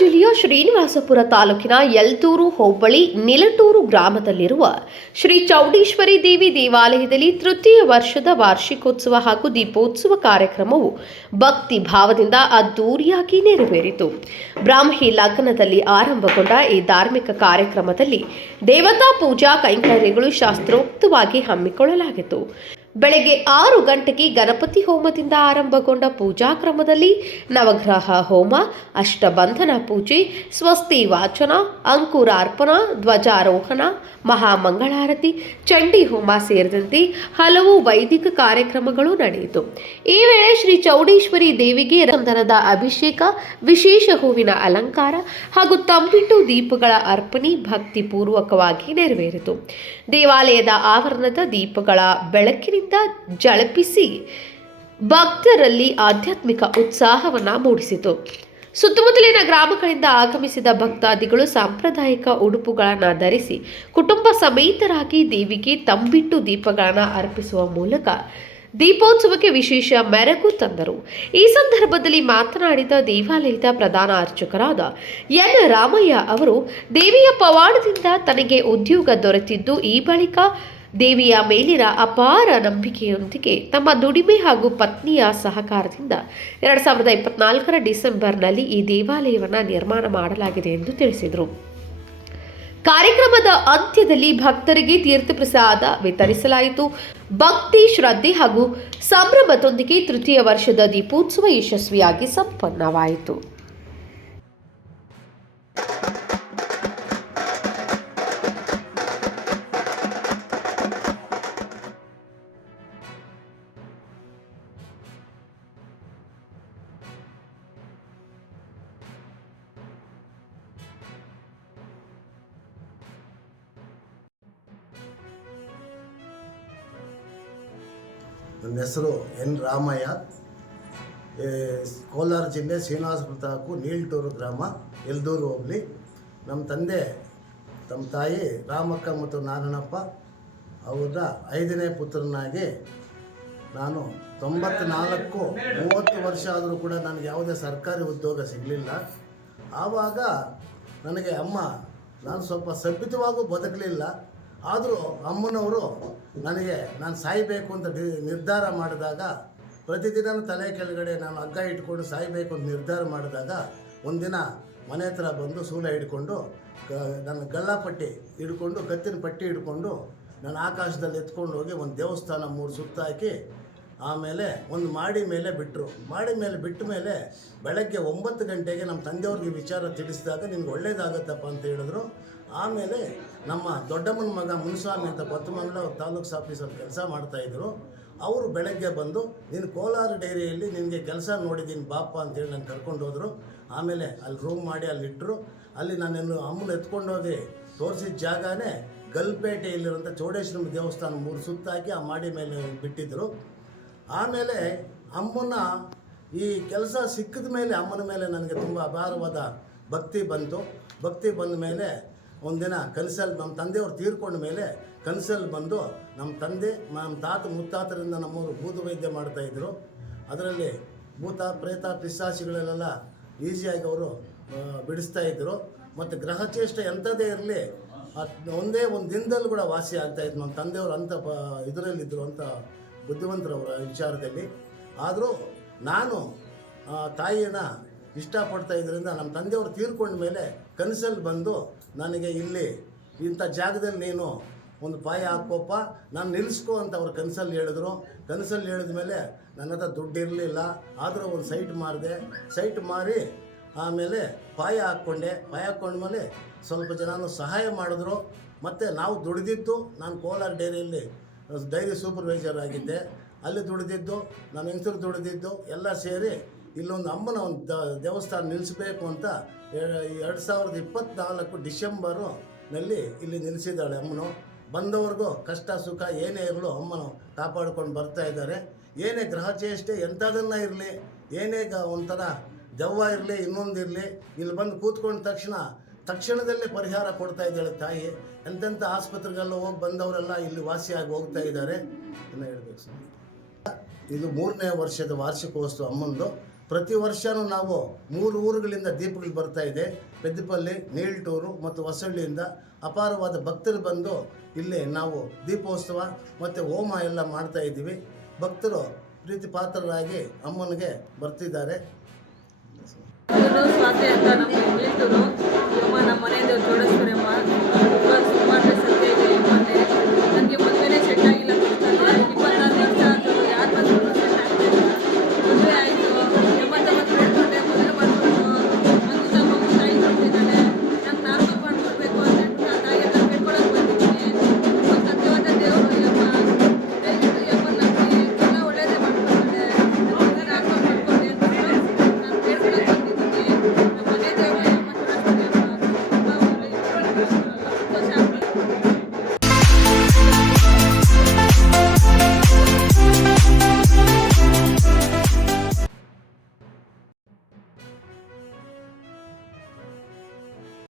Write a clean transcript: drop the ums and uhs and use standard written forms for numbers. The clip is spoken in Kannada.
ಜಿಲ್ಲೆಯ ಶ್ರೀನಿವಾಸಪುರ ತಾಲೂಕಿನ ಯಲ್ದೂರು ಹೋಬಳಿ ನಿಲಟೂರು ಗ್ರಾಮದಲ್ಲಿರುವ ಶ್ರೀ ಚೌಡೇಶ್ವರಿ ದೇವಿ ದೇವಾಲಯದಲ್ಲಿ ತೃತೀಯ ವರ್ಷದ ವಾರ್ಷಿಕೋತ್ಸವ ಹಾಗೂ ದೀಪೋತ್ಸವ ಕಾರ್ಯಕ್ರಮವು ಭಕ್ತಿ ಭಾವದಿಂದ ಅದ್ದೂರಿಯಾಗಿ ನೆರವೇರಿತು. ಬ್ರಾಹ್ಮಿ ಲಗ್ನದಲ್ಲಿ ಆರಂಭಗೊಂಡ ಈ ಧಾರ್ಮಿಕ ಕಾರ್ಯಕ್ರಮದಲ್ಲಿ ದೇವತಾ ಪೂಜಾ ಕೈಂಕರ್ಯಗಳು ಶಾಸ್ತ್ರೋಕ್ತವಾಗಿ ಹಮ್ಮಿಕೊಳ್ಳಲಾಗಿತ್ತು. ಬೆಳಗ್ಗೆ 6 ಗಂಟೆಗೆ ಗಣಪತಿ ಹೋಮದಿಂದ ಆರಂಭಗೊಂಡ ಪೂಜಾ ಕ್ರಮದಲ್ಲಿ ನವಗ್ರಹ ಹೋಮ, ಅಷ್ಟಬಂಧನ ಪೂಜೆ, ಸ್ವಸ್ತಿ ವಾಚನ, ಅಂಕುರಾರ್ಪಣ, ಧ್ವಜಾರೋಹಣ, ಮಹಾಮಂಗಳಾರತಿ, ಚಂಡಿ ಹೋಮ ಸೇರಿದಂತೆ ಹಲವು ವೈದಿಕ ಕಾರ್ಯಕ್ರಮಗಳು ನಡೆಯಿತು. ಈ ವೇಳೆ ಶ್ರೀ ಚೌಡೇಶ್ವರಿ ದೇವಿಗೆ ಚಂದನದ ಅಭಿಷೇಕ, ವಿಶೇಷ ಹೂವಿನ ಅಲಂಕಾರ ಹಾಗೂ ತಂಬಿಟ್ಟು ದೀಪಗಳ ಅರ್ಪಣೆ ಭಕ್ತಿಪೂರ್ವಕವಾಗಿ ನೆರವೇರಿತು. ದೇವಾಲಯದ ಆವರಣದ ದೀಪಗಳ ಬೆಳಕಿನಿಂದ ಝಳಪಿಸಿ ಭಕ್ತರಲ್ಲಿ ಆಧ್ಯಾತ್ಮಿಕ ಉತ್ಸಾಹವನ್ನು ಮೂಡಿಸಿತು. ಸುತ್ತಮುತ್ತಲಿನ ಗ್ರಾಮಗಳಿಂದ ಆಗಮಿಸಿದ ಭಕ್ತಾದಿಗಳು ಸಾಂಪ್ರದಾಯಿಕ ಉಡುಪುಗಳನ್ನು ಧರಿಸಿ ಕುಟುಂಬ ಸಮೇತರಾಗಿ ದೇವಿಗೆ ತಂಬಿಟ್ಟು ದೀಪಗಳನ್ನು ಅರ್ಪಿಸುವ ಮೂಲಕ ದೀಪೋತ್ಸವಕ್ಕೆ ವಿಶೇಷ ಮೆರುಗು ತಂದರು. ಈ ಸಂದರ್ಭದಲ್ಲಿ ಮಾತನಾಡಿದ ದೇವಾಲಯದ ಪ್ರಧಾನ ಅರ್ಚಕರಾದ ಎನ್ ರಾಮಯ್ಯ ಅವರು, ದೇವಿಯ ಪವಾಡದಿಂದ ತನಗೆ ಉದ್ಯೋಗ ದೊರೆತಿದ್ದು, ಈ ಬಳಿಕ ದೇವಿಯ ಮೇಲಿನ ಅಪಾರ ನಂಬಿಕೆಯೊಂದಿಗೆ ತಮ್ಮ ದುಡಿಮೆ ಹಾಗೂ ಪತ್ನಿಯ ಸಹಕಾರದಿಂದ 2024 ಡಿಸೆಂಬರ್ನಲ್ಲಿ ಈ ದೇವಾಲಯವನ್ನು ನಿರ್ಮಾಣ ಮಾಡಲಾಗಿದೆ ಎಂದು ತಿಳಿಸಿದರು. ಕಾರ್ಯಕ್ರಮದ ಅಂತ್ಯದಲ್ಲಿ ಭಕ್ತರಿಗೆ ತೀರ್ಥಪ್ರಸಾದ ವಿತರಿಸಲಾಯಿತು. ಭಕ್ತಿ, ಶ್ರದ್ಧೆ ಹಾಗೂ ಸಂಭ್ರಮದೊಂದಿಗೆ ತೃತೀಯ ವರ್ಷದ ದೀಪೋತ್ಸವ ಯಶಸ್ವಿಯಾಗಿ ಸಂಪನ್ನವಾಯಿತು. ನನ್ನ ಹೆಸರು ಎನ್ ರಾಮಯ್ಯ. ಕೋಲಾರ ಜಿಲ್ಲೆ ಶ್ರೀನಿವಾಸಪುರ ತಾಲೂಕು ನಿಲಟೂರು ಗ್ರಾಮ, ಯಲ್ದೂರು ಹೋಬಳಿ. ನಮ್ಮ ತಂದೆ, ತಮ್ಮ ತಾಯಿ ರಾಮಕ್ಕ ಮತ್ತು ನಾರಾಯಣಪ್ಪ ಅವರ 5ನೇ ಪುತ್ರನಾಗಿ ನಾನು 30 ವರ್ಷ ಆದರೂ ಕೂಡ ನನಗೆ ಯಾವುದೇ ಸರ್ಕಾರಿ ಉದ್ಯೋಗ ಸಿಗಲಿಲ್ಲ. ಆವಾಗ ನನಗೆ ಅಮ್ಮ, ನಾನು ಸ್ವಲ್ಪ ಸಭ್ಯತವಾಗೂ ಬದುಕಲಿಲ್ಲ. ಆದರೂ ಅಮ್ಮನವರು ನನಗೆ ನಾನು ಸಾಯಬೇಕು ಅಂತ ನಿರ್ಧಾರ ಮಾಡಿದಾಗ, ಪ್ರತಿದಿನ ತಲೆ ಕೆಳಗಡೆ ನಾನು ಹಗ್ಗ ಇಟ್ಕೊಂಡು ಸಾಯಬೇಕು ಅಂತ ನಿರ್ಧಾರ ಮಾಡಿದಾಗ, ಒಂದಿನ ಮನೆ ಹತ್ರ ಬಂದು ಸೂಲ ಹಿಡ್ಕೊಂಡು ನನ್ನ ಗಳ್ಳಪಟ್ಟಿ ಹಿಡ್ಕೊಂಡು, ಕತ್ತಿನ ಪಟ್ಟಿ ಹಿಡ್ಕೊಂಡು ನಾನು ಆಕಾಶದಲ್ಲಿ ಎತ್ಕೊಂಡು ಹೋಗಿ ಒಂದು ದೇವಸ್ಥಾನ 3 ಸುತ್ತ ಹಾಕಿ, ಆಮೇಲೆ ಒಂದು ಮಾಡಿ ಮೇಲೆ ಬಿಟ್ಟರು. ಮಾಡಿ ಮೇಲೆ ಬಿಟ್ಟ ಮೇಲೆ ಬೆಳಗ್ಗೆ 9 ಗಂಟೆಗೆ ನಮ್ಮ ತಂದೆಯವ್ರಿಗೆ ವಿಚಾರ ತಿಳಿಸಿದಾಗ, ನಿನ್ಗೆ ಒಳ್ಳೇದಾಗತ್ತಪ್ಪ ಅಂತ ಹೇಳಿದ್ರು. ಆಮೇಲೆ ನಮ್ಮ ದೊಡ್ಡಮ್ಮನ ಮಗ ಮುನಿಸ್ವಾಮಿ ಅಂತ ಕೊತ್ತಮಂಗಲ ತಾಲೂಕು ಆಫೀಸಲ್ಲಿ ಕೆಲಸ ಮಾಡ್ತಾಯಿದ್ರು. ಅವರು ಬೆಳಗ್ಗೆ ಬಂದು, ನೀನು ಕೋಲಾರ ಡೈರಿಯಲ್ಲಿ ನಿನಗೆ ಕೆಲಸ ನೋಡಿದ್ದೀನಿ ಬಾಪ ಅಂತೇಳಿ ನಾನು ಕರ್ಕೊಂಡು ಹೋದರು. ಆಮೇಲೆ ಅಲ್ಲಿ ರೂಮ್ ಮಾಡಿ ಅಲ್ಲಿ ಇಟ್ಟರು. ಅಲ್ಲಿ ನಾನೇನು ಅಮ್ಮನ ಎತ್ಕೊಂಡೋಗಿ ತೋರಿಸಿದ ಜಾಗನೇ ಗಲ್ಪೇಟೆಯಲ್ಲಿರುವಂಥ ಚೌಡೇಶ್ವರಿ ದೇವಸ್ಥಾನ 3 ಸುತ್ತ ಹಾಕಿ ಆ ಮಾಡಿ ಮೇಲೆ ಬಿಟ್ಟಿದ್ದರು. ಆಮೇಲೆ ಅಮ್ಮನ ಈ ಕೆಲಸ ಸಿಕ್ಕಿದ ಮೇಲೆ ಅಮ್ಮನ ಮೇಲೆ ನನಗೆ ತುಂಬ ಅಪಾರವಾದ ಭಕ್ತಿ ಬಂತು. ಭಕ್ತಿ ಬಂದ ಮೇಲೆ ಒಂದಿನ ಕನಸಲ್ಲಿ, ನಮ್ಮ ತಂದೆಯವರು ತೀರ್ಕೊಂಡ ಮೇಲೆ ಕನಸಲ್ಲಿ ಬಂದು, ನಮ್ಮ ತಂದೆ, ನಮ್ಮ ತಾತ ಮುತ್ತಾತರಿಂದ ನಮ್ಮವರು ಭೂತ ವೈದ್ಯ ಮಾಡ್ತಾಯಿದ್ರು. ಅದರಲ್ಲಿ ಭೂತ, ಪ್ರೇತ, ಪಿಶಾಚಿಗಳಲ್ಲೆಲ್ಲ ಈಸಿಯಾಗಿ ಅವರು ಬಿಡಿಸ್ತಾಯಿದ್ರು. ಮತ್ತು ಗ್ರಹಚೇಷ್ಟೆ ಎಂಥದೇ ಇರಲಿ ಒಂದೇ ಒಂದು ದಿನದಲ್ಲಿ ಕೂಡ ವಾಸಿ ಆಗ್ತಾಯಿದ್ರು. ನಮ್ಮ ತಂದೆಯವರು ಅಂಥ ಇದರಲ್ಲಿದ್ದರು, ಅಂಥ ಬುದ್ಧಿವಂತರವರ ವಿಚಾರದಲ್ಲಿ. ಆದರೂ ನಾನು ತಾಯಿನ ಇಷ್ಟಪಡ್ತಾ ಇದರಿಂದ ನಮ್ಮ ತಂದೆಯವರು ತೀರ್ಕೊಂಡ ಮೇಲೆ ಕನಸಲ್ಲಿ ಬಂದು ನನಗೆ ಇಲ್ಲಿ ಇಂಥ ಜಾಗದಲ್ಲಿ ನೀನು ಒಂದು ಪಾಯ ಹಾಕೋಪ್ಪ, ನಾನು ನಿಲ್ಲಿಸ್ಕೊ ಅಂತ ಅವ್ರು ಕನಸಲ್ಲಿ ಹೇಳಿದ್ರು. ಕನಸಲ್ಲಿ ಹೇಳಿದ ಮೇಲೆ ನನ್ನ ಹತ್ರ ದುಡ್ಡು ಇರಲಿಲ್ಲ. ಆದರೂ ಒಂದು ಸೈಟ್ ಮಾರಿದೆ. ಸೈಟ್ ಮಾರಿ ಆಮೇಲೆ ಪಾಯ ಹಾಕ್ಕೊಂಡೆ. ಪಾಯ ಹಾಕ್ಕೊಂಡ್ಮೇಲೆ ಸ್ವಲ್ಪ ಜನನು ಸಹಾಯ ಮಾಡಿದ್ರು. ಮತ್ತು ನಾವು ದುಡಿದಿದ್ದು, ನಾನು ಕೋಲಾರ ಡೈರಿಯಲ್ಲಿ ಡೈರಿ ಸೂಪರ್ವೈಸರ್ ಆಗಿದ್ದೆ. ಅಲ್ಲಿ ದುಡಿದಿದ್ದು, ನಮ್ಮ ಹೆಂಗಸರು ದುಡಿದಿದ್ದು ಎಲ್ಲ ಸೇರಿ ಇಲ್ಲೊಂದು ಅಮ್ಮನ ಒಂದು ದೇವಸ್ಥಾನ ನಿಲ್ಲಿಸಬೇಕು ಅಂತ 2024 ಡಿಸೆಂಬರ್ನಲ್ಲಿ ಇಲ್ಲಿ ನಿಲ್ಲಿಸಿದ್ದಾಳೆ ಅಮ್ಮನು. ಬಂದವ್ರಿಗೂ ಕಷ್ಟ ಸುಖ ಏನೇ ಇರಲು ಅಮ್ಮನು ಕಾಪಾಡ್ಕೊಂಡು ಬರ್ತಾ ಇದ್ದಾರೆ. ಏನೇ ಗ್ರಹಚೇಷ್ಟೆ ಎಂಥದನ್ನು ಇರಲಿ, ಏನೇ ಒಂಥರ ದೆವ್ವ ಇರಲಿ, ಇನ್ನೊಂದಿರಲಿ, ಇಲ್ಲಿ ಬಂದು ಕೂತ್ಕೊಂಡ ತಕ್ಷಣದಲ್ಲೇ ಪರಿಹಾರ ಕೊಡ್ತಾ ಇದ್ದಾಳೆ ತಾಯಿ. ಎಂತೆಂಥ ಆಸ್ಪತ್ರೆಗೆಲ್ಲ ಹೋಗಿ ಬಂದವರೆಲ್ಲ ಇಲ್ಲಿ ವಾಸಿಯಾಗಿ ಹೋಗ್ತಾ ಇದ್ದಾರೆ. ಇನ್ನು ಹೇಳಬೇಕು ಸರ್, ಇದು 3ನೇ ವರ್ಷದ ವಾರ್ಷಿಕೋತ್ಸವ ಅಮ್ಮಂದು. ಪ್ರತಿ ವರ್ಷವೂ ನಾವು 3 ಊರುಗಳಿಂದ ದೀಪಗಳು ಬರ್ತಾ ಇದೆ. ಪೆದ್ದಪಲ್ಲಿ, ನೀಲ್ಟೂರು ಮತ್ತು ಹೊಸಳ್ಳಿಯಿಂದ ಅಪಾರವಾದ ಭಕ್ತರು ಬಂದು ಇಲ್ಲಿ ನಾವು ದೀಪೋತ್ಸವ ಮತ್ತು ಹೋಮ ಎಲ್ಲ ಮಾಡ್ತಾ ಇದ್ದೀವಿ. ಭಕ್ತರು ಪ್ರೀತಿ ಪಾತ್ರರಾಗಿ ಅಮ್ಮನಿಗೆ ಬರ್ತಿದ್ದಾರೆ. ಸ್ವಾತಿ ಅಂತ ನಮ್ಮ